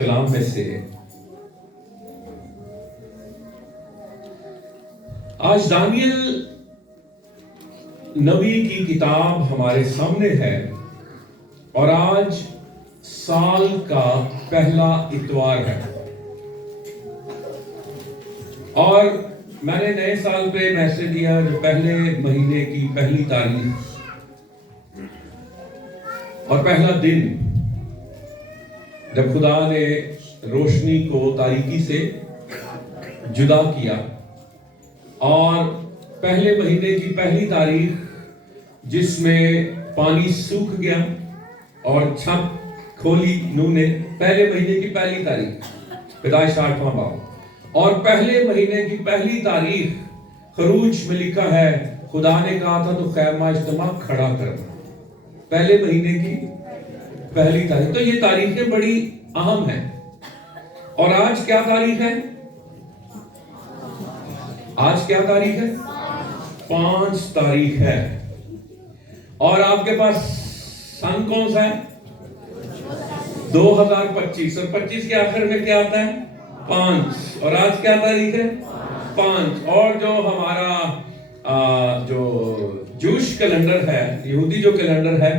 कलाम में से आज दानियल नबी की किताब हमारे सामने है और आज साल का पहला इतवार है और मैंने नए साल पे मैसेज दिया जो पहले महीने की पहली तारीख और पहला दिन जब खुदा ने रोशनी को तारीकी से जुदा किया और पहले महीने की पहली तारीख जिसमें पानी सूख गया और छत खोली नूह ने, पहले महीने की पहली तारीख पैदाइश 8वां बाब और पहले महीने की पहली तारीख खरूज में लिखा है खुदा ने कहा था तो खैमा इज्तिमा खड़ा करना, पहले महीने की पहली तारीख। तो ये तारीखें बड़ी अहम हैं और आज क्या तारीख है? आज क्या तारीख है? 5 तारीख है और आपके पास सन कौन सा है? 2025 और 25 के आखिर में क्या आता है? 5 और आज क्या तारीख है? 5 और जो हमारा जो जूश कैलेंडर है, यहूदी जो कैलेंडर है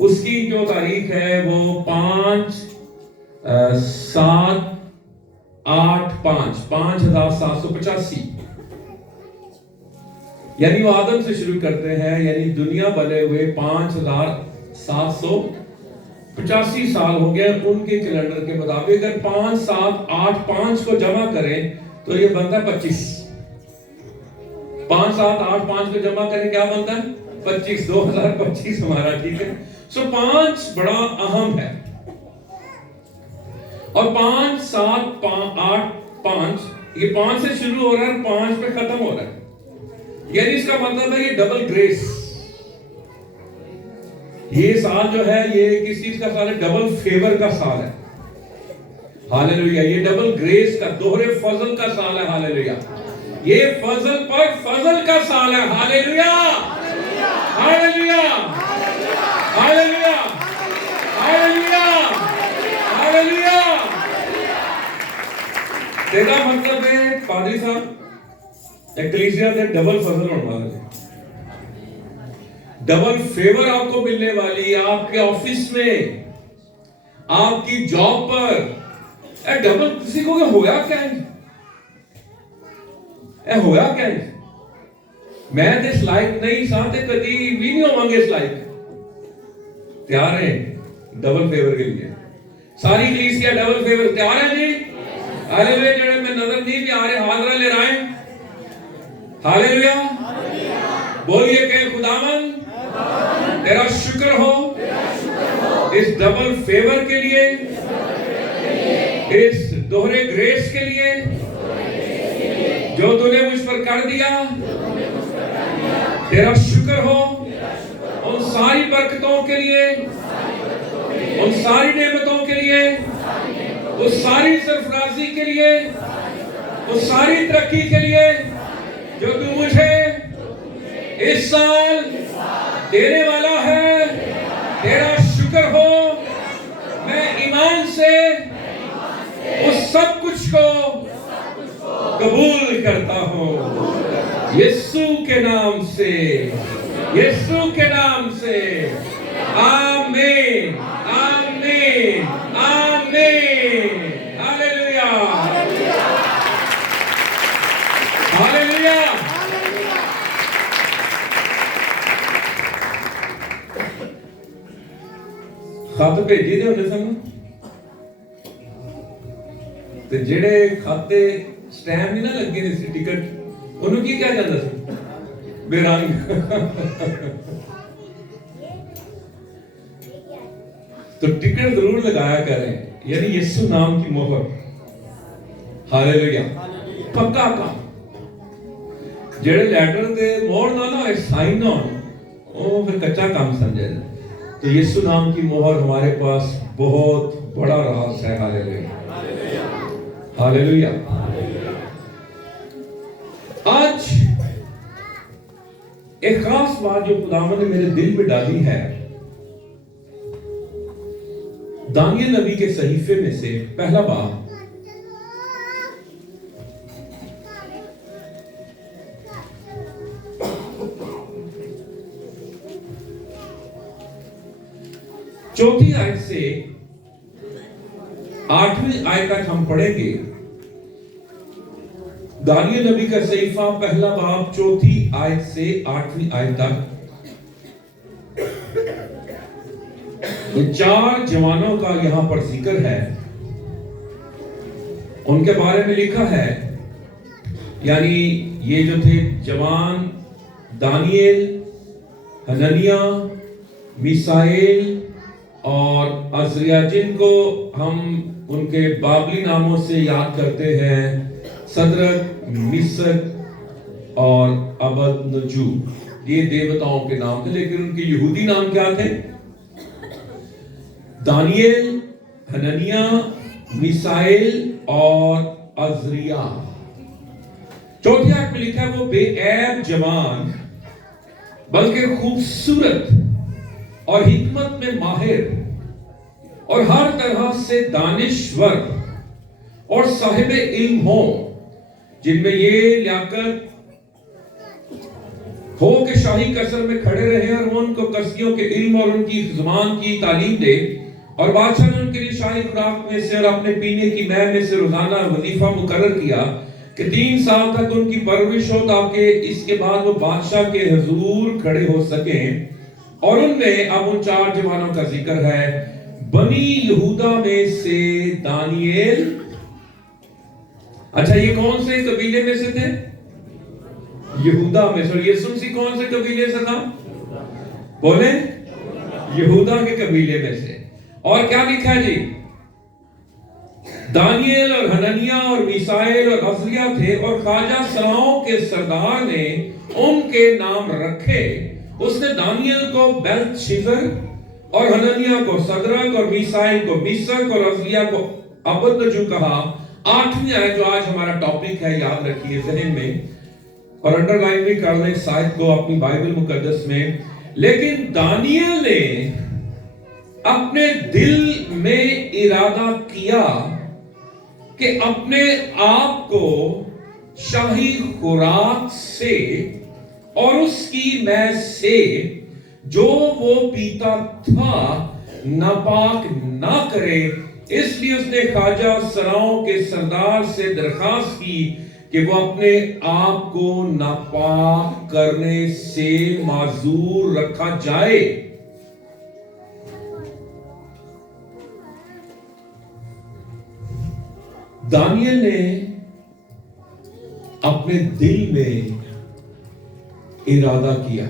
उसकी जो तारीख है वो 5785 यानी वो आदम से शुरू करते हैं, यानी दुनिया बने हुए 5785 साल हो गए उनके कैलेंडर के मुताबिक। अगर 5785 को जमा करें तो ये बनता है 25। 5785 को जमा करें क्या बनता है? 25। 2025 हमारा, ठीक है। सो 5 बड़ा अहम है और 5 7 8 5 ये 5 से शुरू हो रहा है, 5 पे खत्म हो रहा है, यानी इसका मतलब है ये डबल ग्रेस। ये साल जो है ये किस चीज का साल है? डबल फेवर का साल है। हालेलुया। ये डबल ग्रेस का, दोहरे फजल का साल है। हालेलुया। ये फजल पर फजल का साल है। Hallelujah hallelujah hallelujah hallelujah hallelujah. तेरा मतलब है पादरी साहब एक्लेसिया से डबल फजल होने वाला है, डबल फेवर आपको मिलने वाली है आपके ऑफिस में, आपकी जॉब पर। डबल किसी को होया क्या है? होया क्या है? मैं तो इस लायक नहीं सा ते कदी भी नहीं होवांगे इस लायक। तैयार है डबल फेवर के लिए? सारी कलीसिया डबल फेवर तैयार है जी? हालेलुया। जेड़े में नजर नहीं भी आ रहे हाजरा ले रहे हैं। हालेलुया। बोलिए कि खुदावन तेरा शुक्र हो इस डबल फेवर के लिए, इस दोहरे ग्रेस के लिए जो तूने मुझ पर कर दिया। तेरा शुक्र हो उन सारी बरकतों के लिए, उन सारी नेमतों के लिए, उस सारी सरफराजी के लिए, उस सारी तरक्की के लिए जो तू मुझे इस साल देने वाला है। तेरा शुक्र हो। मैं ईमान से उस सब कुछ को कबूल करता हूँ यीशु के नाम से, यीशु के नाम से। आमीन आमीन आमीन। Hallelujah hallelujah. खत भेजी दे होने सन ते जेड़े खाते स्टैम्प नहीं ना लगे सी टिकट उन्होंने की क्या कहता सी? बेरंग। तो टिकट जरूर लगाया करें, यानी यीशु नाम की मोहर। हालेलुया। पक्का काम जेड़े लेटर ते मोहर ना ना साइन ना ओ फिर कच्चा काम समझे। तो यीशु नाम की मोहर हमारे पास बहुत बड़ा राज है। Hallelujah hallelujah. आज एक खास बात जो खुदावंद ने मेरे दिल में डाली है दानियल नबी के सहीफे में से पहला बाब, चौथी आयत से 8वीं आयत तक हम पढ़ेंगे। दानियल नबी का सहीफा पहला बाब, चौथी आयत से 8वीं आयत तक। ये 4 जवानों का यहां पर जिक्र है। उनके बारे में लिखा है, यानी ये जो थे जवान, दानियल, हननिया, मिसाएल और अज़रिया, जिनको हम उनके बाबली नामों से याद करते हैं, सदरक, मिसक और अबदनजू। ये देवताओं के नाम थे, लेकिन उनके यहूदी नाम क्या थे? दानियल, हननिया, मिसाएल और अज़रिया। चौथी आयत में लिखा है, वो बेऐब जवान बल्कि खूबसूरत और हिकमत में माहिर और हर तरह से दानिश्वर और साहिब इल्म हो, जिनमें ये लियाकत हो कि शाही कसर में खड़े रहे और वो उनको कसदियों के इल्म और उनकी जुबान की तालीम दे, और बादशाह ने उनके लिए शाही खुराक में से और अपने पीने की मैल में से रोजाना वजीफा मुकर्रर किया कि 3 साल तक उनकी परवरिश हो, ताकि इसके बाद वो बादशाह के हुजूर खड़े हो सकें। और उनमें अब उन 4 जवानों का जिक्र है। बनी यहूदा में से दानियल। अच्छा, ये कौन से कबीले में से थे? यहूदा में से। यीशु मसीह कौन से कबीले से था? बोले, यहूदा के कबीले में से। और क्या लिखा है जी? दानियल और हननिया और मिसाएल और अज़रिया थे, और ख्वाजा सराओं के सरदार ने उनके नाम रखे। उसने दानियल को बेल्तशस्सर और हननिया को सदरक और मिसाएल को मिसक और अज़रिया को अबदनजू कहा। 8वीं आयत जो आज हमारा टॉपिक है, याद रखिए ज़हन में और अंडरलाइन भी कर लें शायद को अपनी बाइबल मुकद्दस में। लेकिन दानियल ने अपने दिल में इरादा किया कि अपने आप को शाही खुराक से और उसकी मैल से जो वो पीता था नापाक ना करे। इसलिए उसने ख्वाजा सराओं के सरदार से दरखास्त की कि वो अपने आप को नापाक करने से माजूर रखा जाए। दानियल ने अपने दिल में इरादा किया।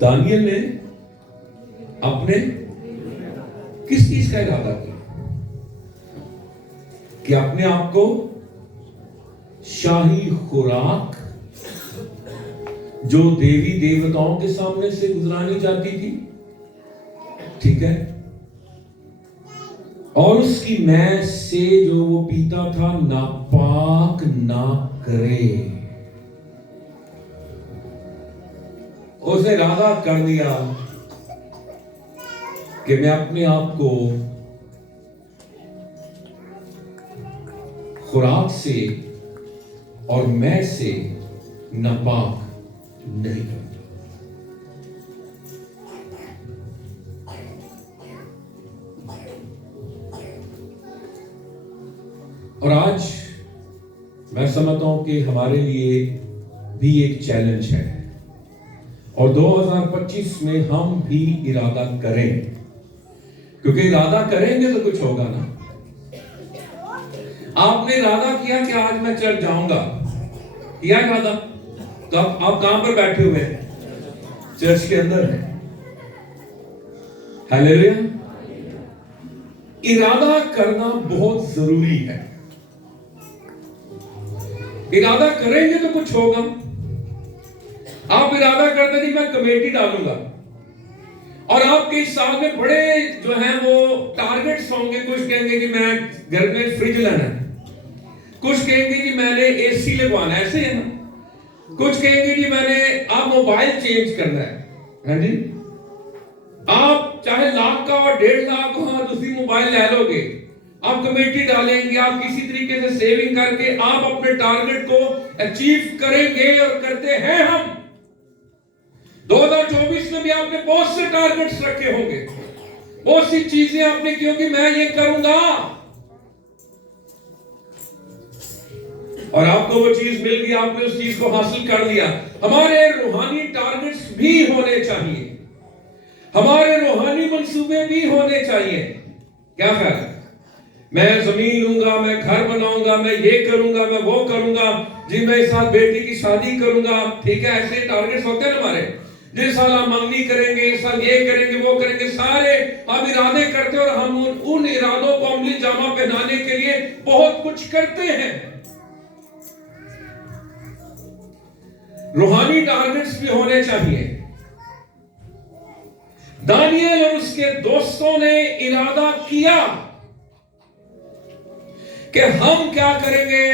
दानियल ने अपने किस चीज का इरादा किया? कि अपने आप को शाही खुराक जो देवी देवताओं के सामने से गुजरानी जाती थी, ठीक है, और उसकी मैल से जो वो पीता था नापाक ना करे। उसने इरादा कर दिया कि मैं अपने आप को खुराक से और मैल से नापाक नहीं करता। और आज मैं समझता हूं कि हमारे लिए भी एक चैलेंज है, और 2025 में हम भी इरादा करें, क्योंकि इरादा करेंगे तो कुछ होगा ना। आपने इरादा किया कि आज मैं चर्च जाऊंगा, किया इरादा, तो आप कहां पर बैठे हुए हैं? चर्च के अंदर है। हालेलुया। इरादा करना बहुत जरूरी है। इरादा करेंगे तो कुछ होगा। आप इरादा करते नहीं मैं कमेटी डालूंगा, और आपके इस साल में बड़े जो हैं वो टारगेट्स होंगे। कुछ कहेंगे कि मैं घर में फ्रिज लेना है, कुछ कहेंगे कि मैंने एसी लगवाना है, ऐसे है ना। कुछ कहेंगे कि मैंने आप मोबाइल चेंज करना है, हाँ जी। आप चाहे लाख का और 1.5 लाख हो, दूसरी मोबाइल ले लोगे, आप कमेटी डालेंगे, आप किसी तरीके से सेविंग करके आप अपने टारगेट को अचीव करेंगे और करते हैं हम। 2024 में भी आपने बहुत से टारगेट्स रखे होंगे, बहुत सी चीजें आपने की होगी, मैं ये करूंगा, और आपको वो चीज मिल गई, आपने उस चीज को हासिल कर लिया। हमारे रूहानी टारगेट्स भी होने चाहिए, हमारे रूहानी मंसूबे भी होने चाहिए। क्या ख्याल? मैं जमीन लूंगा, मैं घर बनाऊंगा, मैं ये करूंगा, मैं वो करूंगा जी, मैं इस साल बेटी की शादी करूंगा, ठीक है, ऐसे टारगेट्स होते हैं हमारे। जिस साल हम मंगनी करेंगे, इस साल ये करेंगे, वो करेंगे, सारे हम इरादे करते हैं और हम उन इरादों को अमली जामा पहनाने के लिए बहुत कुछ करते हैं। रूहानी टारगेट्स भी होने चाहिए। दानियल और उसके दोस्तों ने इरादा किया कि हम क्या करेंगे।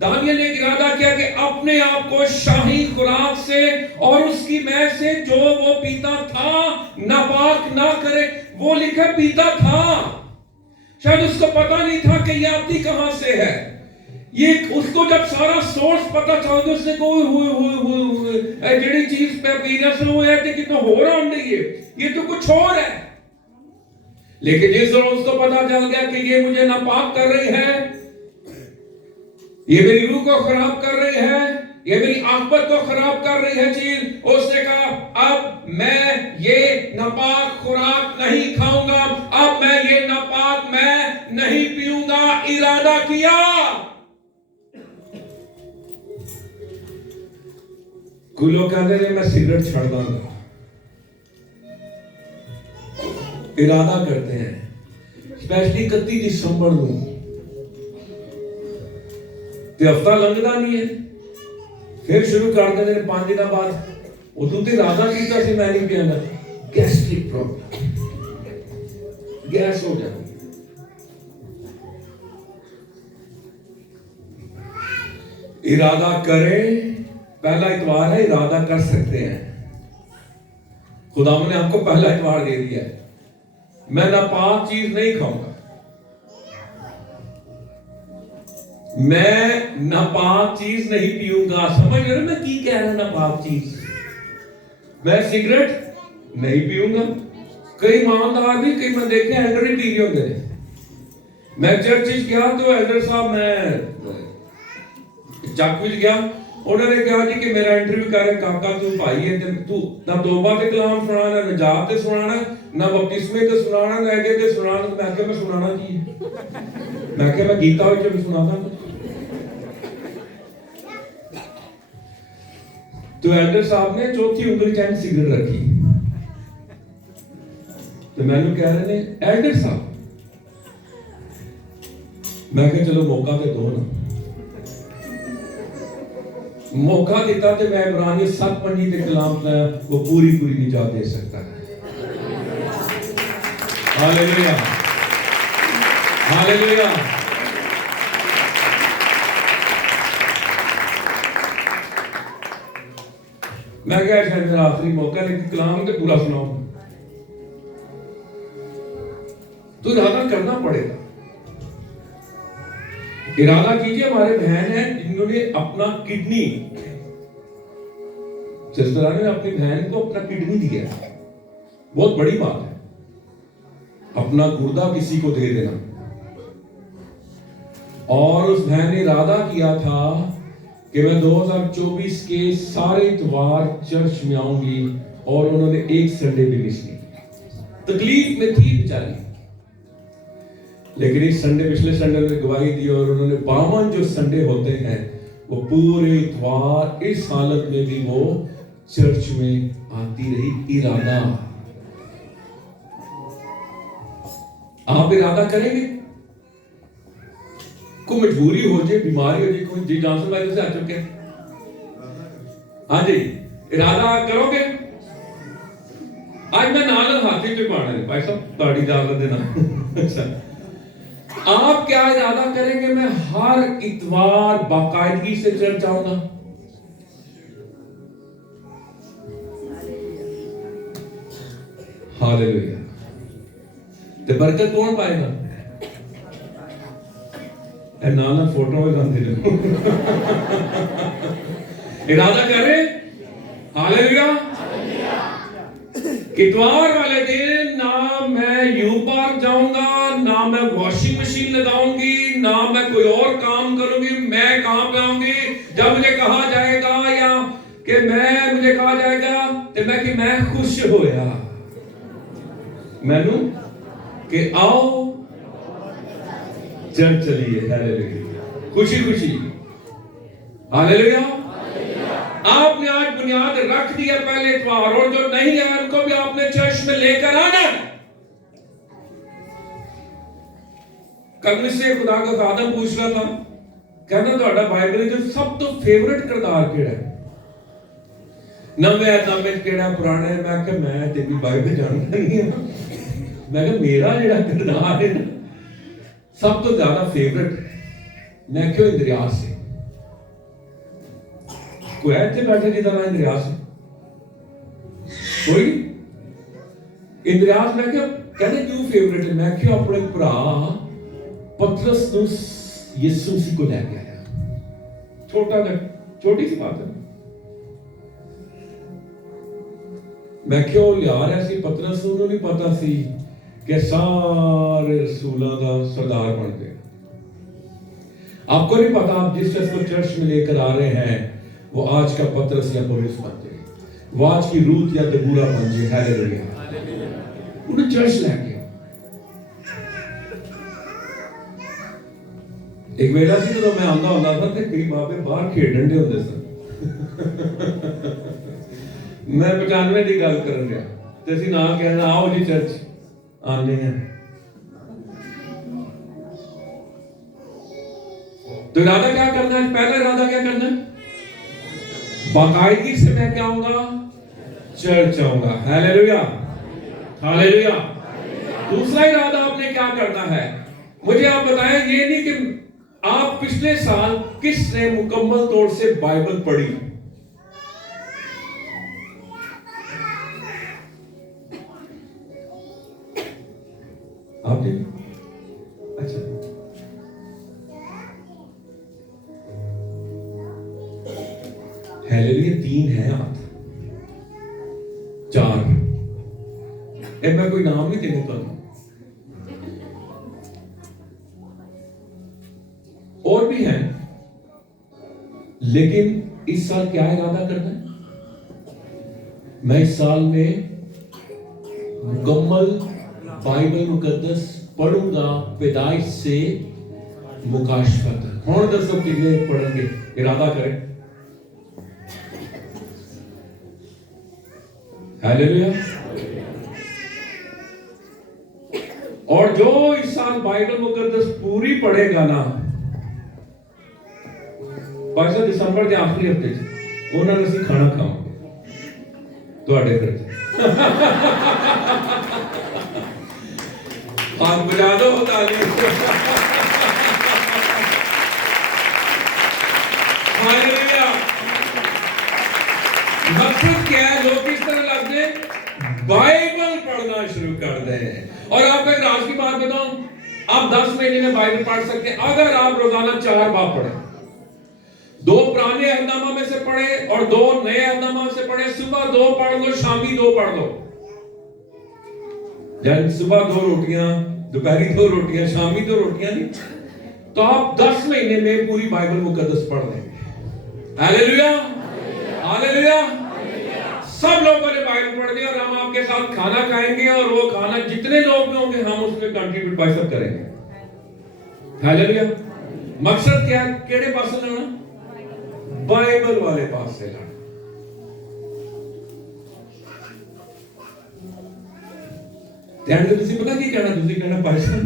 दानियल ने इरादा किया कि अपने आप को शाही खुराक से और उसकी मैं से जो वो पीता था नापाक ना करे। वो लिखा पीता था, शायद उसको पता नहीं था कि ये आती कहां से है। ये उसको जब सारा सोर्स पता चल गया, उसने कोई हुए जड़ी चीज पे पीने से हुए थे कि तो हो रहा है, ये तो कुछ और है। लेकिन जिस दिन उसको पता चल गया कि ये मुझे नापाक कर रही है, ये मेरी रूह को खराब कर रही है, ये मेरी आखिरत को खराब कर रही है चीज, उसने कहा अब मैं ये नापाक खुराक नहीं खाऊंगा, अब मैं ये नापाक मैं नहीं पीऊंगा। इरादा किया। कुछ लोग कहते हैं मैं सिगरेट छोड़ दूंगा, इरादा करते हैं, स्पेशली 31 दिसंबर को ते हफ्ता लंघदा नहीं है, फिर शुरू कर देते हैं 5 दिन बाद। उदों ते इरादा कीता सी मैं नहीं पीना, गैस्ट्रिक प्रॉब्लम, गैस हो जाती। इरादा करें, पहला इतवार है, इरादा कर सकते हैं। खुदा ने हमको पहला इतवार दे दिया है, मैं नापाक चीज नहीं खाऊंगा, मैं नापाक चीज नहीं पीऊंगा। समझ रहे मैं की कह रहा? नापाक चीज, मैं सिगरेट नहीं पीऊंगा। कई ईमानदार भी, कई मैं देखे एल्डर ही पी रहे होंगे। मैं चर्च गया तो एल्डर साहब, मैं चक विच गया, उन्होंने कहा जी कि मेरा इंटरव्यू कर रहे, काका तू भाई है, तू ना तौबा ते कलाम सुनाना, ना नजात ते सुनाना, ना बपतिस्मे ते सुनाना, ना अगे ते सुनाना। मैं क्या मैं सुनाना की है? मैं क्या मैं गीता विच भी सुनाता। तो एल्डर साहब ने चौथी उंगली च सिगरेट रखी, तो मैंने कह रहे ने एल्डर साहब, मैं क्या चलो मौका ते दो ना। मौका देता तो मैं इब्रानियों 7:5 के कलाम वो पूरी निजात दे सकता है। Hallelujah, hallelujah. मैं क्या शायद मेरा आखिरी मौका, लेकिन कलाम तो पूरा सुनाऊं। तो इरादा करना पड़ेगा, इरादा कीजिए। हमारे बहन है जिन्होंने अपना किडनी, सिस्टर ने अपनी बहन को अपना किडनी दिया, बहुत बड़ी बात है, अपना गुर्दा किसी को दे देना। और उस बहन ने इरादा किया था कि मैं 2024 के सारे इतवार चर्च में आऊंगी, और उन्होंने एक संडे भी मिस नहीं किया। तकलीफ में थी बेचारी, लेकिन इस संडे, पिछले संडे ने गवाही दी, और उन्होंने 52 जो संडे होते हैं वो पूरे इतवार इस हालत में भी वो चर्च में आती रही। इरादा, आप इरादा करेंगे। कोई मजबूरी हो जाए, बीमारी हो जाए, कोई जी जॉनसन भाई से आ चुके हैं, हाँ जी, इरादा करोगे। आज मैं नाल हाथी पे पाना है भाई साहब, ताड़ी डाल देना। आप क्या इरादा करेंगे? मैं हर इतवार बाकायदगी से चर्च आऊंगा। हालेलुया, ते बरकत कौन पाएगा? नाना फोटो में गांधी देखो इरादा करे हालेलुया। इतवार वाले दिन ना मैं यू पार्क जाऊंगा, ना मैं वॉशिंग मशीन लगाऊंगी, ना मैं कोई और काम करूंगी। मैं कहां पे आऊंगी? जब मुझे कहा जाएगा या कि मुझे कहा जाएगा तो मैं खुश होया मैनू कि आओ चर्च चलिए। हालेलुया, खुशी खुशी। हालेलुया। आपने आज बुनियाद रख दिया पहले इतवार, और जो नहीं है उनको भी आपने चर्च में लेकर आना। कल से खुदा का खादम पूछ रहा था, कहना ਤੁਹਾਡਾ ਬਾਈਬਲ ਵਿੱਚ ਸਭ ਤੋਂ ਫੇਵਰਿਟ ਕਿਰਦਾਰ ਕਿਹੜਾ ਹੈ? ਨਵੇਂ ਨਾਮ ਵਿੱਚ ਕਿਹੜਾ, ਪੁਰਾਣਾ ਹੈ? ਮੈਂ ਕਿਹਾ ਮੈਂ ਤੇ ਵੀ ਬਾਈਬਲ ਜਾਣਦਾ ਨਹੀਂ ਹਾਂ। ਮੈਂ ਕਿਹਾ ਮੇਰਾ ਜਿਹੜਾ ਕਿਰਦਾਰ ਹੈ सब तो ज्यादा फेवरेट, मैं क्यों इंद्रियास से कोई ऐसे बैठे जिदा ना इंद्रियास है कोई इंद्रियास। मैं क्या कहने क्यों फेवरेट है? मैं क्यों अपने भरा पतरस नु यीशु मसीह को लेके आया। छोटी सी बात है। मैं क्यों लिया रहा सी पतरस? उन्होंने नहीं पता सी कि सारे रसूलों का सरदार बन गए। आपको नहीं पता, आप जिस चीज को चर्च में लेकर आ रहे हैं वो आज का पतरस या पौलुस बन जाए, वो आज की रूत या दबूरा बन जाए। हालेलुया। उन्हें चर्च लेके एक वेला सी जो मैं आंदा होता था तो कई बाबे बाहर खेडन दे होंदे सन। मैं 95 की गल कर रहा ते असीं ना कहना आओ जी चर्च आने हैं। तो इरादा क्या करना है? पहला इरादा क्या करना है? बाकायदगी से मैं क्या आऊंगा? चर्च आऊंगा। Hallelujah, hallelujah. दूसरा इरादा आपने क्या करना है? मुझे आप बताएं, ये नहीं कि आप पिछले साल किसने मुकम्मल तौर से बाइबल पढ़ी? आपने? अच्छा, हालेलुया। 3 है हाथ, 4 मैं कोई नाम नहीं देने तो और भी हैं, लेकिन इस साल क्या इरादा करना है? मैं इस साल में मुकम्मल बाइबल मुकद्दस पढ़ूंगा पैदाइश से मुकाशफा तक। कौन दसो कितने पढ़ेंगे? इरादा करें। हालेलुया। और जो इस साल बाइबल मुकद्दस पूरी पढ़ेगा ना, 5 दिसंबर के आखिरी हफ्ते उन्होंने ਅਸੀਂ खाना खाओगे ਤੁਹਾਡੇ घर हाथ बजा दो ताली। हालेलुया। मकसद क्या है? लोग किस तरह लग गए? बाइबल पढ़ना शुरू कर दें। और आपको एक राज की बात बताऊं, आप 10 महीने में बाइबल पढ़ सकते हैं अगर आप रोजाना 4 बार पढ़ें। 2 पुराने अहदनामा में से पढ़े और 2 नए अहदनामा से पढ़े। सुबह 2 पढ़ लो, शामी 2 पढ़ लो। जब सुबह 2 रोटियां, दोपहरी 2 रोटियां, शामी 2 रोटियां, नहीं तो आप 10 महीने में पूरी बाइबल मुकद्दस पढ़ लेंगे। Hallelujah, hallelujah. सब लोगों ने बाइबल पढ़ दी और हम आपके साथ खाना खाएंगे और वो खाना जितने लोग में होंगे हम उसमें कंट्रीब्यूट बाइबल करेंगे। हालेलुया। मकसद क्या है? केड़े पास लाना? बाइबल वाले पास से लाना। ध्यान दो, ਤੁਸੀਂ ਪਤਾ ਕੀ ਕਹਿਣਾ? ਤੁਸੀਂ ਕਹਿਣਾ ਪਾਸ਼ਾ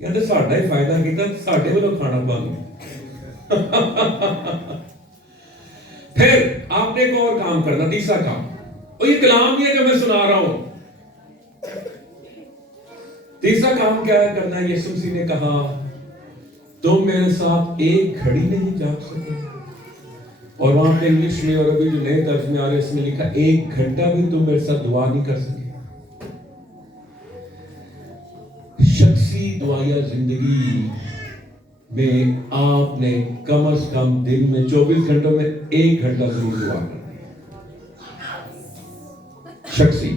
ਕਹਿੰਦੇ ਸਾਡਾ ਹੀ ਫਾਇਦਾ ਕੀਤਾ, ਸਾਡੇ ਵੱਲੋਂ ਖਾਣਾ ਬੰਦ। फिर आपने एक और काम करना, तीसरा काम। और ये कलाम नहीं है जो मैं सुना रहा हूं। तीसरा काम क्या है करना? यीशु मसीह ने कहा तुम मेरे साथ एक घड़ी नहीं जाग सके। और वहां पे इंग्लिश में और अभी जो नए तर्जुमे आ रहे हैं इसमें लिखा 1 घंटा भी तुम मेरे साथ दुआ नहीं कर सके। दुआया जिंदगी में आपने कम से कम दिन में 24 घंटों में 1 घंटा जरूर दुआ करनी है। शख्सी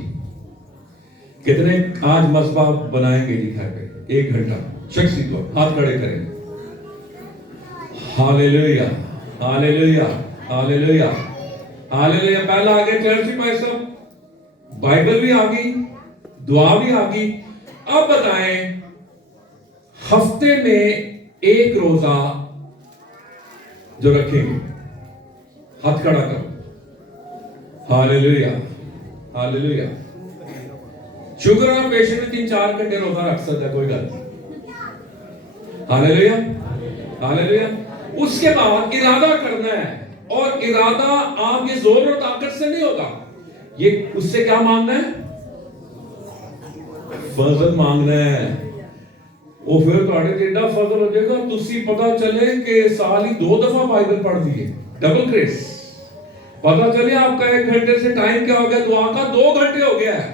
कितने आज मसबा बनाएंगे जी घर पे 1 घंटा शख्सी को हाथ खड़े करेंगे। Hallelujah hallelujah hallelujah hallelujah. पहला आगे चर्च में सब बाइबल भी आ गई, दुआ भी आ गई। अब बताएं हफ्ते में 1 रोजा जो रखेंगे, हाथ खड़ा करो। Hallelujah hallelujah. शुक्र है पेशेंट में 3-4 घंटे रोजा रख सकता है, कोई गल नहीं। Hallelujah hallelujah. उसके बाद इरादा करना है, और इरादा आप ये जोर और ताकत से नहीं होगा, ये उससे क्या मांगना है? फजल मांगना है। वो फिर ਤੁਹਾਡੇ ਤੇ ਏਡਾ ਫਜ਼ਲ ਹੋ ਜਾਏਗਾ ਤੁਸੀਂ ਪਤਾ चले कि साल ही 2 दफा बाइबल पढ़ दिए, डबल ग्रेस। पता चले आपका 1 घंटे से टाइम क्या हो गया, दुआ का 2 घंटे हो गया है।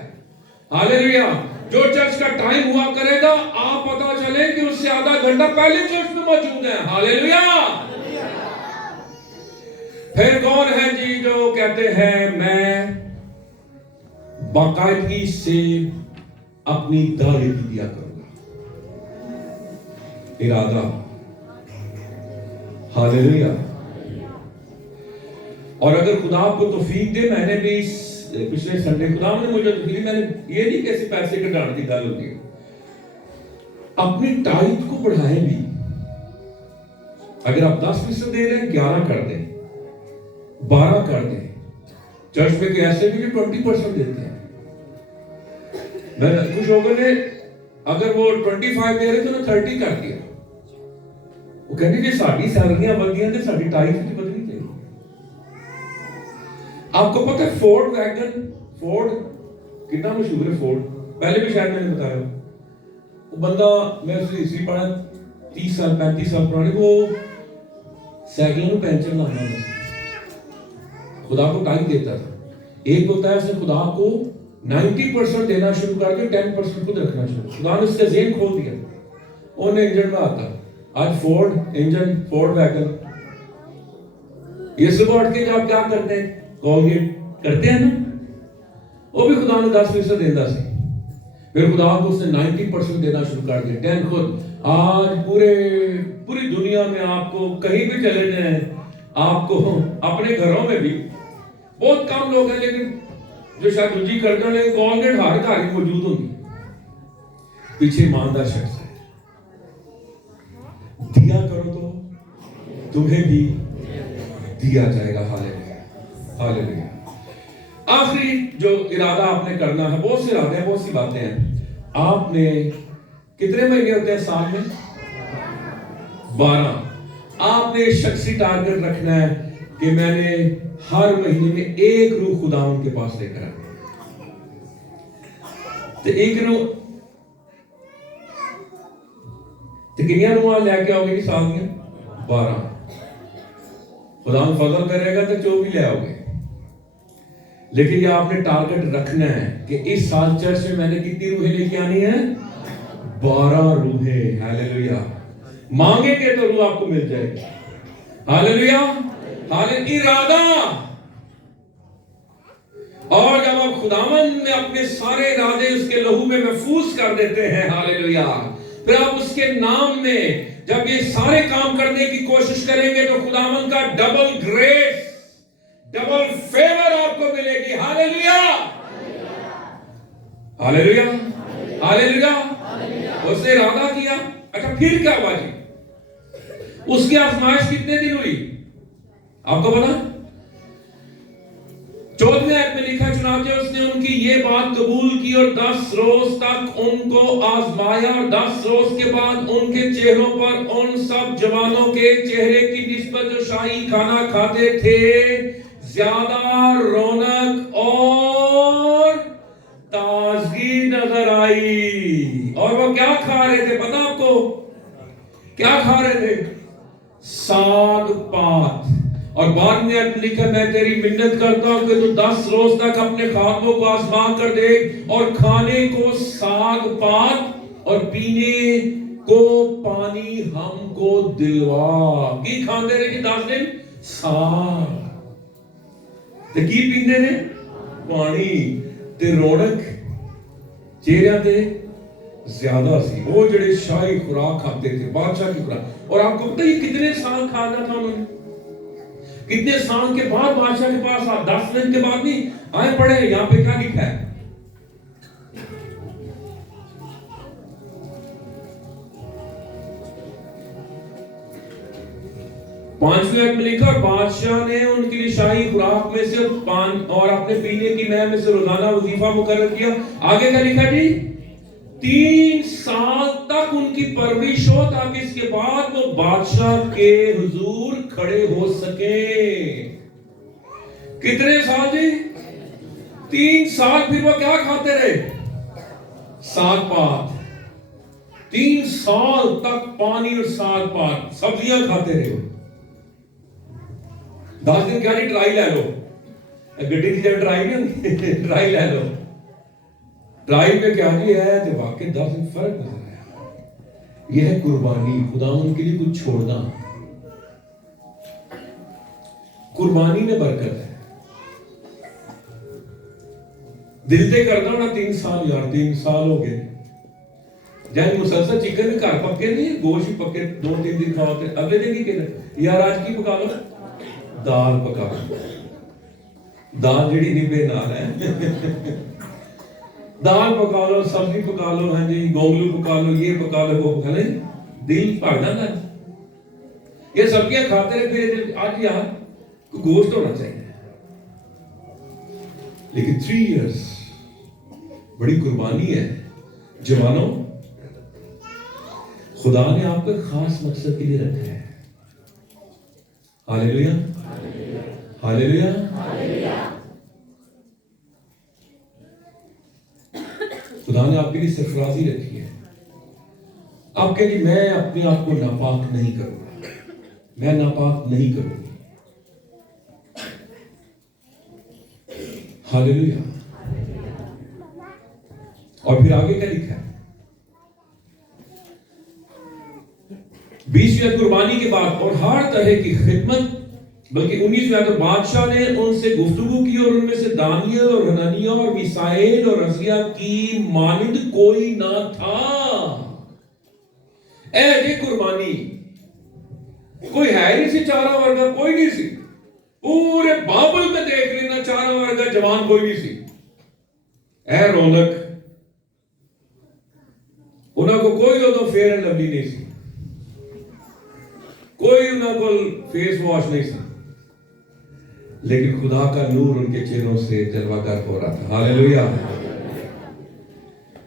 हालेलुया। जो चर्च का टाइम हुआ करेगा, आप पता चले कि उससे आधा घंटा पहले चर्च में मौजूद है। हालेलुया। फिर कौन है जी जो कहते हैं मैं बाकायदगी से अपनी दाढ़ी दिया करूंगा, इरादा। हालेलुया। और अगर खुदा आपको तौफीक दे, मैंने भी पिछले संडे खुदा ने मुझे तौफीक, मैंने ये नहीं कैसे पैसे कटाने की गल होती है, अपनी टाइट को बढ़ाएं भी। अगर आप 10% दे रहे हैं, 11 कर दें, 12 कर दें। चर्च में ऐसे भी जो 20% देते हैं। मैं कुछ लोगों ने अगर वो 25 दे रहे थे, तो 30 कर दिया। वो कहते जी साड़ी सैलरियां बढ़ियां तो साड़ी टाइट भी बदलनी चाहिए। आपको पता है फोर्ड वैगन, फोर्ड कितना मशहूर है फोर्ड, पहले भी शायद मैंने बताया। वो बंदा, मैं उसकी हिस्ट्री पढ़ा, 30 साल 35 साल पुरानी, वो साइकिलों में पेंचर लाना होता था, खुदा को टाइम देता था। एक होता है उसने खुदा को 90% देना शुरू कर दिया, 10% खुद रखना शुरू। खुदा ने उसका ज़हन खोल दिया, उन्हें इंजन में आता। आज फोर्ड इंजन, फोर्ड वैगन, ये सुबह उठ के जब क्या करते हैं, कॉलगेट करते हैं ना, वो भी खुदा ने 10% देता सी। फिर खुदा को उसने 90% देना शुरू कर दिया, 10 खुद। आज पूरी दुनिया में आपको कहीं भी चले जाएं, आपको अपने घरों में भी बहुत कम लोग हैं, लेकिन जो शायद दूजी करने वाले कॉलगेट हर घर में मौजूद होगी। पीछे ईमानदार शख्स है। दिया करो तो तुम्हें भी दिया जाएगा। Hallelujah hallelujah. आखिरी जो इरादा आपने करना है, बहुत से इरादे हैं, बहुत सी बातें हैं। आपने कितने महीने होते हैं साल में? 12। आपने शख्सी टारगेट रखना है कि मैंने हर महीने में 1 रूह खुदा उनके पास लेकर आना। तो 1 रूह तो कितनी रूह लेके आओगे जी साल में? 12। खुदा फजल करेगा तो 24 ले आओगे। लेकिन ये आपने टारगेट रखना है कि इस साल चर्च में मैंने कितनी रूहें लेके आनी है? 12 रूहें। हालेलुया। मांगेंगे तो रूह आपको मिल जाएगी। Hallelujah hallelujah. इरादा। और जब आप खुदावंद में अपने सारे इरादे उसके लहू में महफूज कर देते हैं, हालेलुया, फिर आप उसके नाम में जब ये सारे काम करने की कोशिश करेंगे, तो खुदावंद का डबल ग्रेस, डबल फेवर आपको मिलेगी। Hallelujah hallelujah hallelujah. उसने इरादा किया। अच्छा, फिर क्या हुआ जी? उसकी आजमाइश कितने दिन हुई आपको पता? 14वें आयत में लिखा, चुनांचे उसने उनकी ये बात कबूल की और 10 रोज तक उनको आजमाया, और 10 रोज के बाद उनके चेहरों पर उन सब जवानों के चेहरे की निस्बत जो शाही खाना खाते थे ज्यादा रौनक और ताजगी नजर आई। और वो क्या खा रहे थे पता आपको? क्या खा रहे थे? साग पात। और बाद में लिखा, मैं तेरी मिन्नत करता हूं कि तू 10 रोज तक अपने ख्वाबों को आजमा कर दे, और खाने को साग पात और पीने को पानी हमको दिलवा की खांदे रहे जी 10 दिन साग ते की पींदे ने पानी ते रौनक चेहरे ते ज्यादा सी। वो जड़े शाही खुराक खाते थे बादशाह की खुराक। और आपको पता है कितने साल खाना था उन्होंने, कितने साल के बाद बादशाह के पास 10 दिन के बाद नहीं आए पड़े। यहां पे क्या लिखा है 5वीं आयत में लिखा बादशाह ने उनके लिए शाही खुराक में से पान और अपने पीने की मैल में से रोजाना वजीफा मुकर्रर किया। आगे क्या लिखा जी 3 साल तक उनकी परवरिश हो ताकि इसके बाद वो बादशाह के हुजूर खड़े हो सके। कितने साल जी 3 साल। फिर वो क्या खाते रहे साग पात। 3 साल तक पानी और साग पात सब्जियां खाते रहे। 10 दिन क्या नहीं ट्राई ले लो, गड्डी की जब ट्राई नहीं होती ट्राई ले लो। ट्राई में क्या जी है तो वाकई 10 दिन फर्क नजर आया। यह है कुर्बानी, खुदा उनके लिए कुछ छोड़ना। कुर्बानी में बरकत है। दिल से करना ना 3 साल यार 3 साल हो गए जब मुसलसल चिकन भी घर पक्के नहीं गोश्त भी पक्के 2-3 दिन खाओ थे अगले दिन ही कहते यार आज की पका लो दाल पका लो। दाल जड़ी निबे नाल है दाल पका लो सब्जी पका लो हाँ जी गोंगलू पका लो ये पका लो वो पका लो दिल भाग जाता है। ये सब्जियां खाते रहे फिर आज यार गोश्त होना चाहिए। लेकिन 3 इयर्स बड़ी कुर्बानी है। जवानों खुदा ने आपको एक खास मकसद के लिए रखा है। Hallelujah hallelujah. खुदा ने आपके लिए सरफराजी रखी है। आपके लिए मैं अपने आप को नापाक नहीं करूंगा, मैं नापाक नहीं करूंगी। हालेलुया। और फिर आगे क्या लिखा है 20वीं कुर्बानी के बाद और हर तरह की खिदमत बल्कि 19वीं बादशाह ने उनसे गुफ्तगू की और उनमें से दानियल और हननिया और मिसाएल और रजिया की मानिंद कोई ना था। ऐसे कुर्बानी कोई है नहीं सी चारा वर्गा कोई नहीं सी। पूरे बाबल में देख लेना चारा वर्गा जवान कोई नहीं सी। ऐ रौनक उन्होंने कोई उदो फेयर एंड लवली नहीं सी, कोई उन्होंने फेस वॉश नहीं सी, लेकिन खुदा का नूर उनके चेहरों से जलवागर हो रहा था। हालेलुया।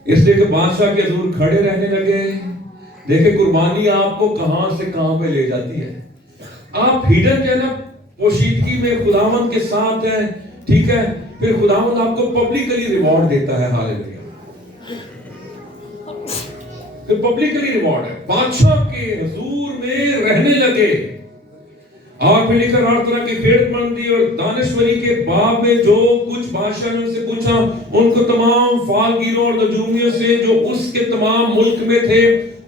इसलिए कि बादशाह के हजूर खड़े रहने लगे। देखिए कुर्बानी आपको कहां से कहां पे ले जाती है। आप हिडन जो है ना पोशीदगी में खुदावंद के साथ हैं, ठीक है, फिर खुदावंद आपको पब्लिकली रिवॉर्ड देता है। हालेलुया। पब्लिकली रिवॉर्ड है। बादशाह के हुजूर में रहने लगे और फिर लिखा हर तरह की खेतमंदी और दानिशवरी के बाब में जो कुछ बादशाह ने उनसे पूछा उनको तमाम फालगीरों और नजूमियों से जो उसके तमाम मुल्क में थे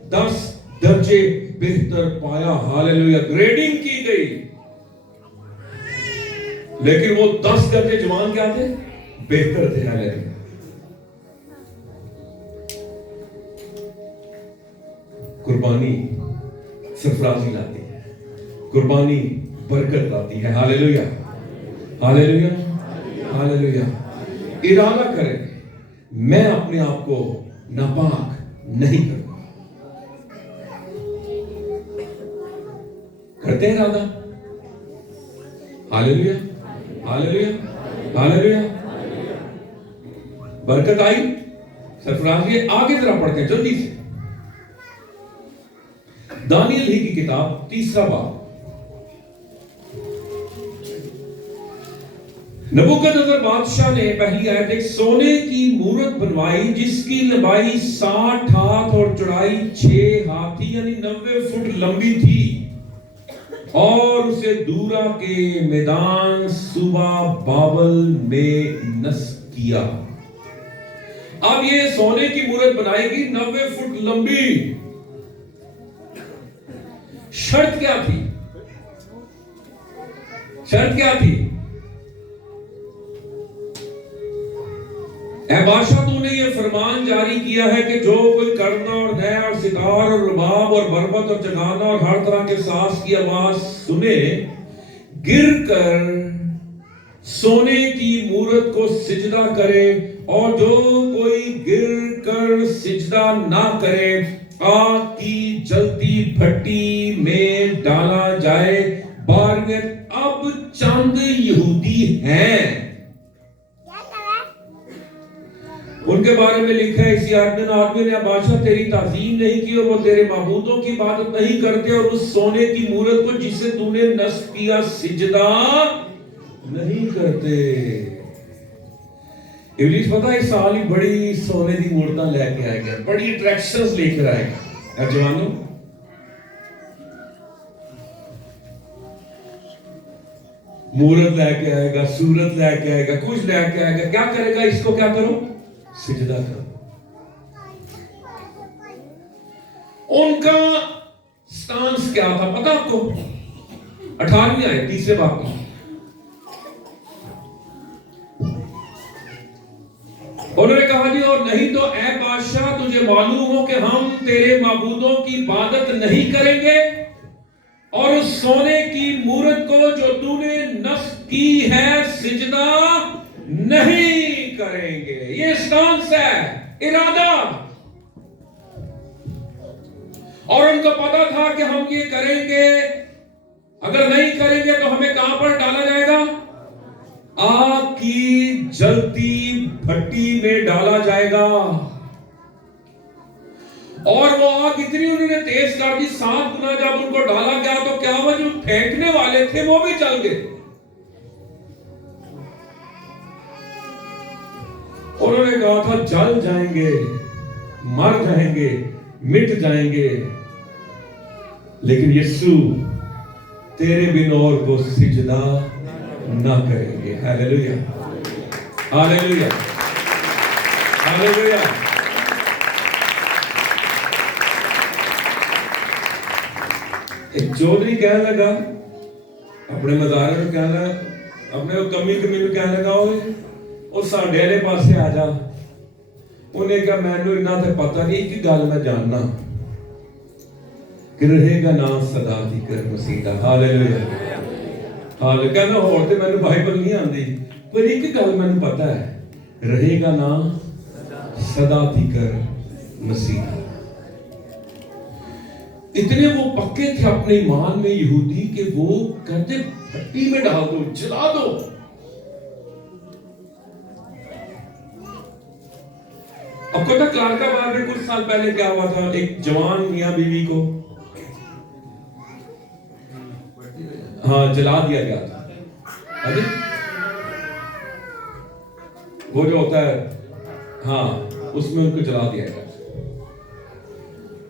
10 दर्जे बेहतर पाया। हालेलुया। ग्रेडिंग की गई, लेकिन वो 10 दर्जे जवान क्या थे बेहतर थे। हालेलुया। कुर्बानी सरफराजी लाती है, कुर्बानी बरकत लाती है। Hallelujah hallelujah hallelujah. इरादा करें मैं अपने आप को नापाक नहीं करूंगा। करते हैं इरादा। Hallelujah hallelujah hallelujah. बरकत आई सरफराजी। आगे जरा पढ़ते हैं जल्दी से दानियल ही की किताब 3रा बाब। नबूकदनेस्सर बादशाह ने पहली आयत एक सोने की मूरत बनवाई जिसकी लंबाई 60 हाथ और चौड़ाई 6 हाथ थी, यानी 90 फुट लंबी थी, और उसे दूरा के मैदान सुबा बाबल में नस्ब किया। अब ये सोने की मूरत बनाएगी 90 फुट लंबी शर्त क्या थी? शर्त क्या थी? ऐ बादशाह, तूने ये फरमान जारी किया है कि जो कोई करना और नया और सितार और रुबाब और बरबत और जगाना और हर तरह के साज की आवाज सुने, गिर कर सोने की मूरत को सिजदा करे, और जो कोई गिर कर सिजदा ना करे आग की जलती भट्टी में डाला जाए। बारगत अब चंद यहूदी हैं, उनके बारे में लिखा है, इसी आदमी ने बादशाह तेरी ताज़ीम नहीं की और वो तेरे माबूदों की इबादत नहीं करते और उस सोने की मूरत को जिसे तूने नस्ब किया सिजदा नहीं करते। इब्लीस पता है इस साल ही बड़ी सोने की मूर्तां लेके आएगा, बड़ी अट्रैक्शंस लेकर आएगा। जवानों, मूरत लेके आएगा, सूरत लेके आएगा, कुछ लेके आएगा। क्या करेगा? इसको क्या करो? सिजदा करो। उनका स्टांस क्या था पता आपको? 18वीं आयत, तीसरे बाब की। उन्होंने कहा जी, और नहीं तो ऐ बादशाह तुझे मालूम हो कि हम तेरे माबूदों की इबादत नहीं करेंगे और उस सोने की मूरत को जो तूने नस्ब की है सिजदा नहीं करेंगे। ये स्टांस है, इरादा। और उनको पता था कि हम ये करेंगे, अगर नहीं करेंगे तो हमें कहां पर डाला जाएगा? आग की जलती भट्टी में डाला जाएगा। और वो आग इतनी उन्होंने तेज कर दी, 7 गुना जब उनको डाला गया तो क्या हुआ? जो फेंकने वाले थे वो भी जल गए। उन्होंने कहा था जल जाएंगे, मर जाएंगे, मिट जाएंगे, लेकिन यीशु तेरे बिन और को सिजदा ना करेंगे। Hallelujah, hallelujah, hallelujah. एक चौधरी कहने लगा अपने मज़ारे में, कहना अपने कमी में कहने लगा, ਉਹ ਸਾਡੇ ਵਾਲੇ ਪਾਸੇ ਆ ਜਾ। ਉਹਨੇ ਕਿਹਾ ਮੈਨੂੰ ਇੰਨਾ ਤੇ ਪਤਾ ਨਹੀਂ, ਇੱਕ ਗੱਲ ਮੈਂ ਜਾਣਨਾ ਕਿ ਰਹੇਗਾ ਨਾ ਸਦਾ ਜ਼ਿਕਰ ਮਸੀਹ ਦਾ। ਹਾਲੇਲੂਇਆ, ਹਾਲੇ ਕਹਿੰਦਾ ਹੋਰ ਤੇ ਮੈਨੂੰ ਬਾਈਬਲ ਨਹੀਂ ਆਉਂਦੀ, ਪਰ ਇੱਕ ਗੱਲ ਮੈਨੂੰ ਪਤਾ ਹੈ, ਰਹੇਗਾ ਨਾ सदा ਜ਼ਿਕਰ मसीह। इतने वो पक्के थे अपने ईमान में यहूदी कि वो कहते भट्टी में डाल दो, जला दो। आपको पता क्लारकाबाद में कुछ साल पहले क्या हुआ था? एक जवान मियां बीवी को जला दिया गया था। अरे वो जो होता है, उसमें उनको जला दिया गया।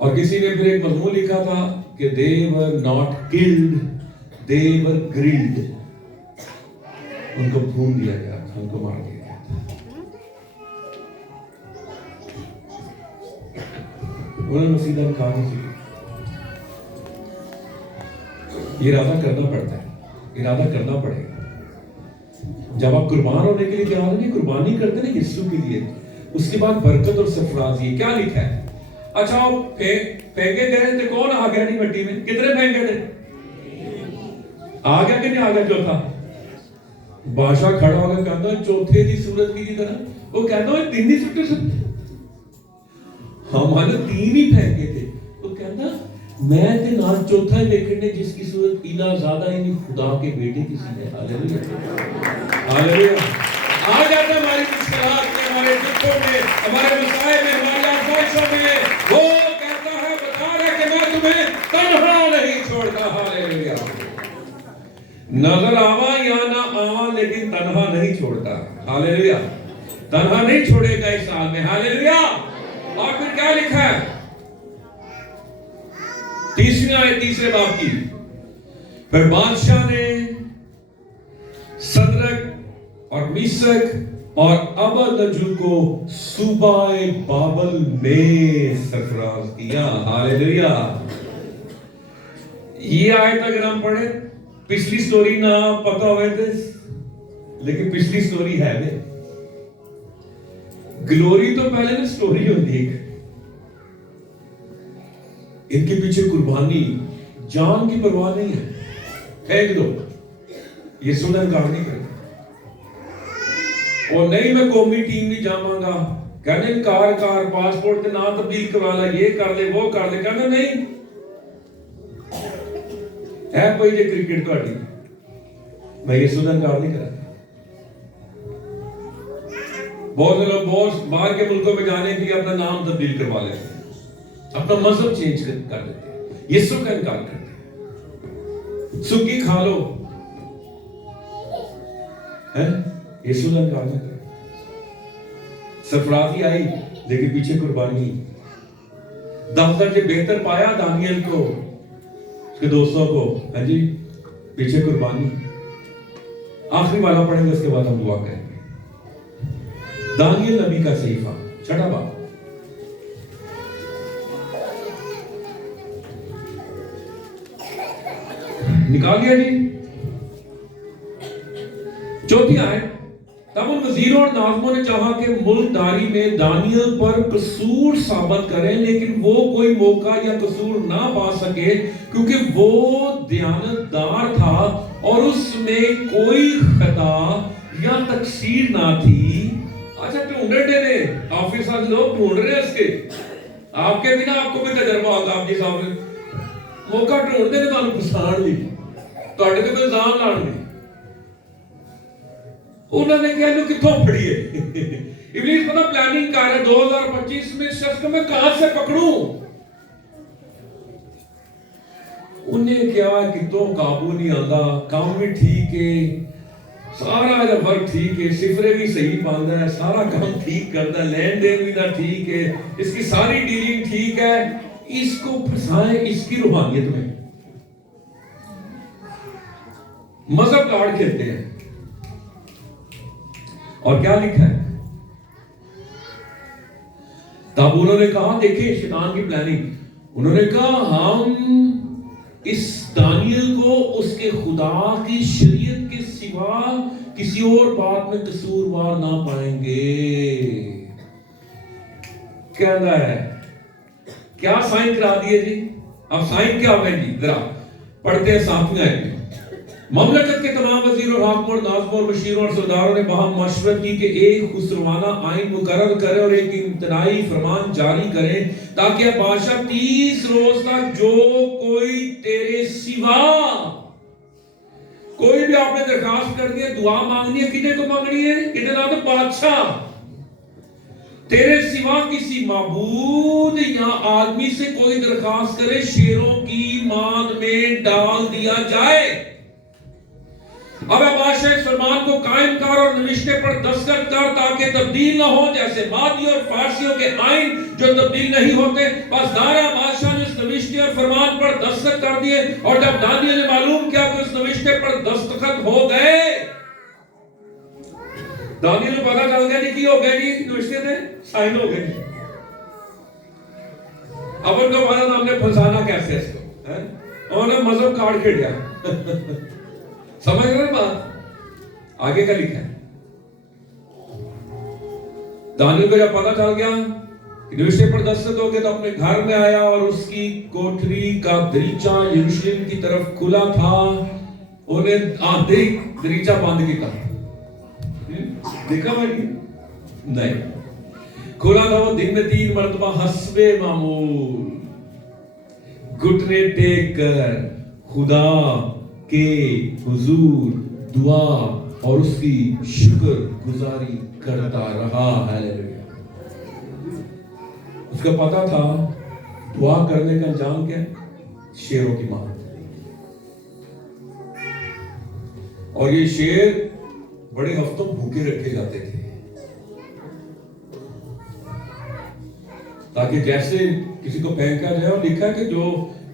और किसी ने फिर एक मजमून लिखा था कि they were not killed, they were grilled। उनको भून दिया गया था, उनको मार दिया गया था। उन्होंने मसीह का इनकार नहीं किया। इरादा करना पड़ता है, इरादा करना पड़ेगा। जब आप कुर्बान होने के लिए तैयार होंगे, कुर्बानी करते ना यीशु के लिए, उसके बाद बरकत और सरफराजी। क्या लिखा है? अच्छा, फेंके गए थे, कौन आ गया नहीं मिट्टी में? कितने फेंके थे? आ गया कि नहीं आ गया? चौथा बादशाह खड़ा होकर कहता चौथे की सूरत की तरह, वो कहता है 3 ही सुट्टे सुट्टे, हमारे 3 ही फेंके थे। वो कहता मैं ते नाल चौथा ही देखने जिसकी सूरत इना ज्यादा ही नहीं खुदा के बेटे किसी ने। Hallelujah, hallelujah. आ जाता हमारी मुश्किलात में, हमारे दुखों में, हमारे मसाइब में, हमारी आज़माइशों में, वो कहता है, बता रहा है कि मैं तुम्हें तन्हा नहीं छोड़ता। हालेलुया। नजर आवा या ना आवा, लेकिन तन्हा नहीं छोड़ता। हालेलुया, तन्हा नहीं छोड़ेगा इस साल में। हालेलुया। और फिर क्या लिखा है? 30वीं आयत, तीसरे बाब की। फिर बादशाह ने सदरक और मीशक और अबदनगो को सूबाए बाबल में सरफराज किया। हालेलुया। ये आयत अगर हम पढ़े, पिछली स्टोरी ना पता हुए थे, लेकिन पिछली स्टोरी है वे ग्लोरी तो पहले ना स्टोरी होती है। इनके पीछे कुर्बानी, जान की परवाह नहीं है, फेंक दो, ये सुनन काम नहीं करता। और नहीं मैं कौमी टीम नहीं जावांगा, कहने इनकार कार पासपोर्ट के ना तब्दील करवा ला, ये कर ले वो कर ले, कहना नहीं है कोई जे क्रिकेट ਤੁਹਾਡੀ, मैं ये सुनन कार नहीं करता। बहुत लोग बहुत बाहर के मुल्कों में जाने के लिए अपना नाम तब्दील करवा लेते हैं, अपना मजहब चेंज कर देते हैं, यीशु का इनकार करते हैं। सुखी खा लो है, यीशु का इनकार नहीं करते। सरफराजी आई लेकिन पीछे कुर्बानी। दफ्तर से बेहतर पाया दानियल को, उसके दोस्तों को, हाँ जी, पीछे कुर्बानी। आखिरी वाला पढ़ेंगे, उसके बाद हम दुआ करेंगे। दानियल नबी का सहीफा, छठा बाब। निकाल लिया जी। चौथी आयत, तब उन वजीरों और नाज़िमों ने चाहा कि मुल्कदारी में दानियल पर कसूर साबित करें, लेकिन वो कोई मौका या कसूर ना पा सके, क्योंकि वो दयानतदार था और उसमें कोई खता या तकसीर ना थी। अच्छा, ढूंढे ने ऑफिसर लोग ढूंढ रहे हैं इसके, आपके बिना आपको भी तजर्बा होगा, आप जिस मौका ढूंढते ने ਤੁਹਾਨੂੰ ਫਸਾਣ ਲਈ, ਤੁਹਾਡੇ ਤੇ ਕੋਈ ਇਲਜ਼ਾਮ ਲਾਉਣ ਲਈ। ਉਹਨਾਂ ने कहा लो किथों फड़िए, इब्लीस पता प्लानिंग कर रहा है 2025 में शख्स को मैं कहां से पकड़ूं। उन्हें क्या कितों काबू नहीं आता, काम भी ठीक है, सारा वर्क ठीक है, सिफरे भी सही पाता है, सारा काम ठीक करता है, लेन देन भी ना ठीक है, इसकी सारी डीलिंग ठीक है, इसको फंसाएं इसकी रूहानियत में। मजहब कार्ड खेलते हैं। और क्या लिखा है, तब उन्होंने कहा, देखिए शैतान की प्लानिंग, उन्होंने कहा हम इस दानियल को उसके खुदा की शरीयत के सिवा किसी और बात में कसूरवार ना पाएंगे। कहना है क्या साइन करा दिए जी। अब साइन क्या होगा जी, जरा पढ़ते हैं साथ में। ममलकत के तमाम वजीरों, हाकिमों, नाज़िमों और बशीरों और सरदारों ने बाहम मशवरत की कि एक खुसरवाना आइन मुकर्रर करे और एक इम्तनाई फरमान जारी करें, ताकि बादशाह 30 रोज तक जो कोई तेरे सिवा, कोई भी आपने दरखास्त करनी है, दुआ मांगनी है, कितने को मांगनी है, कितने ना तो बादशाह, तेरे सिवा किसी माबूद या आदमी से कोई दरखास्त करे, शेरों की माद में डाल दिया जाए। अब बादशाह इस फरमान को कायम कर और नविश्ते पर दस्तखत कर, ताकि तब्दील न हो, जैसे मादी और फारसियों के आइन जो तब्दील नहीं होते। बस दारा बादशाह ने इस नविश्ते और फरमान पर दस्तखत कर दिए, और जब दानियल ने मालूम किया तो इस नविश्ते पर दस्तखत हो गए। दानियल को पता चल गया जी की हो गया जी, नविश्ते थे साइन हो गए। अब उनको पता था हमने फंसाना कैसे इसको, उन्होंने मजहब कार्ड खेला। समझ रहे बात, आगे का लिखा है। दानियल को जब पता चल गया कि नविश्ते पर दस्तखत हो गए, तो अपने घर में आया और उसकी कोठरी का दरीचा यरूशलेम की तरफ खुला था। उन्हें आते ही दरीचा बंद किया, देखा भाई नहीं खुला था। वो दिन में 3 मरतबा हस्बे मामूल घुटने टेक कर खुदा के हुजूर दुआ और उसकी शुक्र गुजारी करता रहा। हालेलुया। उसका पता था दुआ करने का अंजाम क्या है, शेरों की मार। और ये शेर बड़े हफ्तों भूखे रखे जाते थे, ताकि जैसे किसी को फेंका जाए। और लिखा है कि जो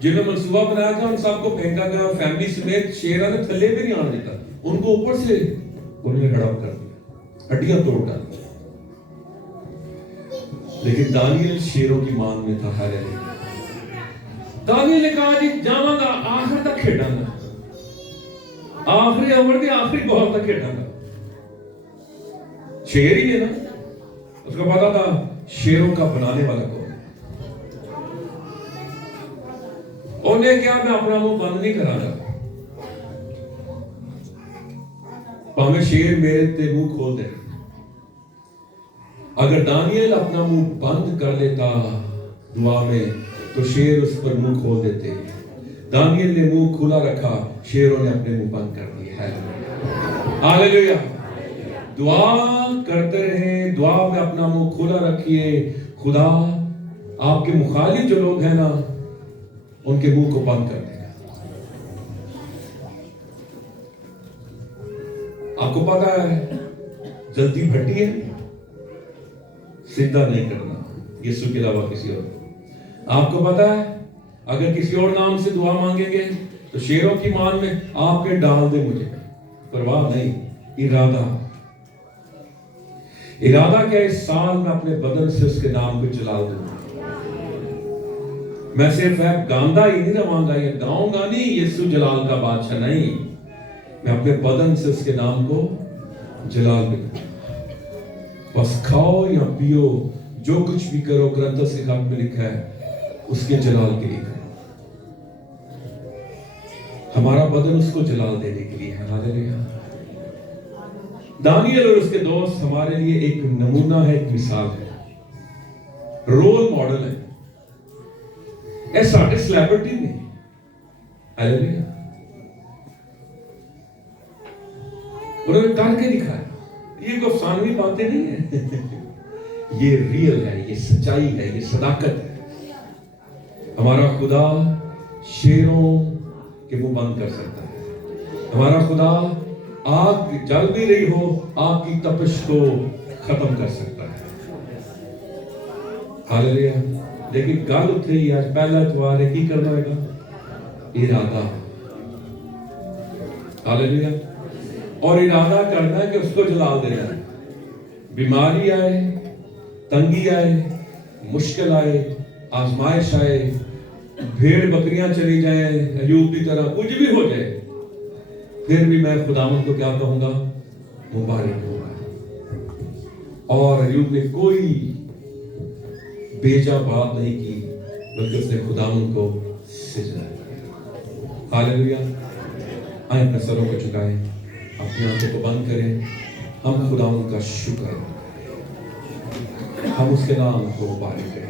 जिन्होंने मंसूबा बनाया था उन सबको फेंका गया, और फैमिली समेत शेरा ने थल्ले भी नहीं आने देता, उनको ऊपर से उन्होंने हड़प कर दिया, हड्डियां तोड़ डाली। लेकिन दानियल शेरों की मान में था। हालेलुया। दानियल ने कहा जी जावांगा, आखिर खेडांगा, आखिरी ओवर के आखिरी बॉल तक खेडांगा। शेर ही है ना, उसको पता था शेरों का बनाने वाला कौन है। उन्हें क्या, मैं अपना मुंह बंद नहीं कराना, भावे शेर मेरे ते मुंह खोल दे। अगर दानियल अपना मुंह बंद कर लेता दुआ में, तो शेर उस पर मुंह खोल देते। दानियल ने मुंह खुला रखा, शेरों ने अपने मुंह बंद कर दिए। हालेलुया। दुआ करते रहें, दुआ में अपना मुंह खुला रखिए। खुदा आपके मुखालिफ जो लोग हैं ना, उनके मुंह को बंद कर देगा। आपको पता है जल्दी भट्टी है, सीधा नहीं करना यीशु के अलावा किसी और को। आपको पता है अगर किसी और नाम से दुआ मांगेंगे तो शेरों की मान में आपके डाल दे मुझे, परवाह नहीं। इरादा क्या, इस साल में अपने बदन से उसके नाम को जला दूंगा। मैं सिर्फ गांदा ही नहीं रवांगा या गाऊंगा नहीं यीशु जलाल का बादशाह, नहीं, मैं अपने बदन से उसके नाम को जलाल दूंगा। बस खाओ या पियो, जो कुछ भी करो, ग्रंथ से खत में लिखा है उसके जलाल के लिए करो। हमारा बदन उसको जलाल देने के लिए है। हालेलुया। दानियल और उसके दोस्त हमारे लिए एक नमूना है, एक मिसाल है, रोल मॉडल है। ये साढ़े सेलिब्रिटी ने, हालेलुया, उन्होंने करके दिखाया। ये कोई अफसानवी बातें नहीं है ये रियल है, ये सच्चाई है, ये सदाकत है। हमारा खुदा शेरों के मुंह बंद कर सकता है। हमारा खुदा आग जल भी रही हो, आग की तपिश को खत्म कर सकता है। हालेलुया। लेकिन गल उठे ही आज पहला त्योहार है, की करना होगा, इरादा। हालेलुया। और इरादा करना है कि उसको जला देना है। बीमारी आए, तंगी आए, मुश्किल आए, आजमाइश आए, भेड़ बकरियां चली जाए, अयूब की तरह कुछ भी हो जाए, फिर भी मैं खुदावंद को क्या कहूंगा, मुबारक होगा। और अयूब ने कोई बेजा बात नहीं की, बल्कि उसने खुदावंद को सिजदा किया। हालेलुया। आए अपने सरों को झुकाएं, अपनी आंखों को बंद करें। हम खुदावंद का शुक्र, हम उसके नाम को मुबारक करें।